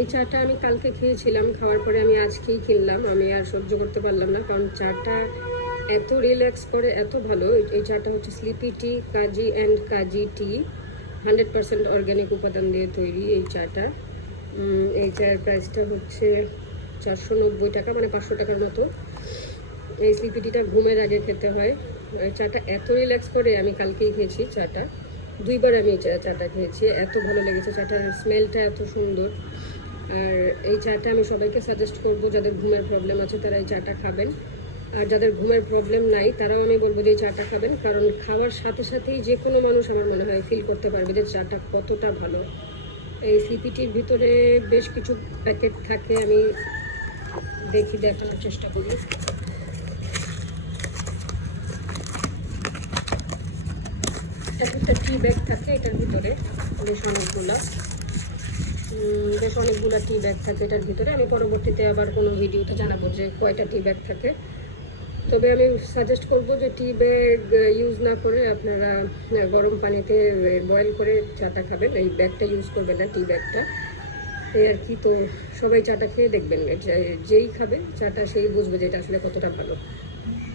এই চাটা আমি কালকে খেয়েছিলাম, খাওয়ার পরে আমি আজকেই কিনলাম। আমি আর সহ্য করতে পারলাম না, কারণ চাটা এত রিল্যাক্স করে, এত ভালো। এই চাটা হচ্ছে sleepy T, Kazi and Kazi T, 100% organic উপাদান দিয়ে তৈরি এই চাটা। এই চায়ের প্রাইসটা হচ্ছে 490 টাকা, মানে 500 টাকার মতো। এই স্লিপি টিটা ঘুমের আগে খেতে হয়। এই চাটা এত রিল্যাক্স করে, আমি কালকেই খেয়েছি চাটা, 2বার আমি চাটা খেয়েছি, এত ভালো লেগেছে। চাটার স্মেলটা এত সুন্দর। আর এই চাটা আমি সবাইকে সাজেস্ট করবো, যাদের ঘুমের প্রবলেম আছে তারা এই চাটা খাবেন। আর যাদের ঘুমের প্রবলেম নাই তারাও আমি বলবো যে এই চাটা খাবেন, কারণ খাওয়ার সাথে সাথেই যে কোনো মানুষ আমার মনে হয় ফিল করতে পারবে যে চাটা কতটা ভালো। এই স্লিপিটির ভিতরে বেশ কিছু প্যাকেট থাকে, আমি দেখানোর চেষ্টা করি। একটা টি ব্যাগ থাকে এটার ভিতরে, বেশ অনেকগুলা টি ব্যাগ থাকে এটার ভিতরে। আমি পরবর্তীতে আবার কোনো ভিডিওতে জানাবো যে কয়টা টি ব্যাগ থাকে। তবে আমি সাজেস্ট করব যে টি ব্যাগ ইউজ না করে আপনারা গরম পানিতে বয়েল করে চাটা খাবেন, এই ব্যাগটা ইউজ করবেন না, টি ব্যাগটা। এই আর কি। তো সবাই চাটা খেয়ে দেখবেন, যেই খাবে চাটা সেই বুঝবে যে এটা আসলে কতটা ভালো।